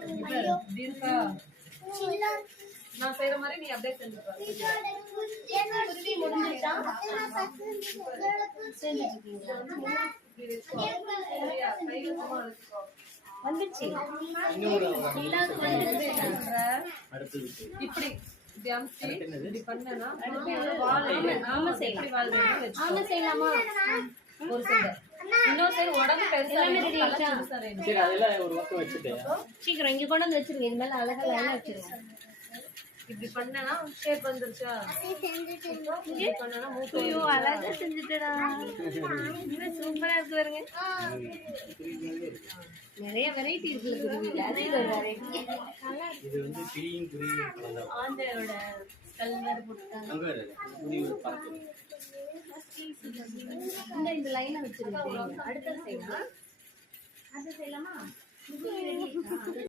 இருக்கா நான் செய்யற மாதிரி நீ அப்படியே செஞ்சு பாரு. வந்துச்சு இப்படி இப்படி பண்ணனா ஆமா செய்யலாமா ஒரு சைடு இன்னொரு சைடு உடம்பு பெருசா சரி அதெல்லாம் ஒரு பக்கம் வச்சுட்டு சீக்கிரம் இங்க கொண்டு வந்து வச்சிருங்க இது மேல அழகா லைனா வச்சிருங்க இப்படி பண்ணனா ஷேப் வந்துருச்சா இப்படி பண்ணனா மூக்கு ஐயோ அழகா செஞ்சுட்டடா இது சூப்பரா இருக்கு பாருங்க நிறைய வெரைட்டி இருக்குல்ல குருவில அது இது ஒரு வெரைட்டி இது வந்து கிளியும் குருவியும் கலந்தது ஆந்தரோட கல்வர் போட்டுட்டாங்க அங்க குருவி பறக்குது இந்த லைனை வச்சிருக்கேன் அடுத்தது செய்யலாம் அது செய்யலாமா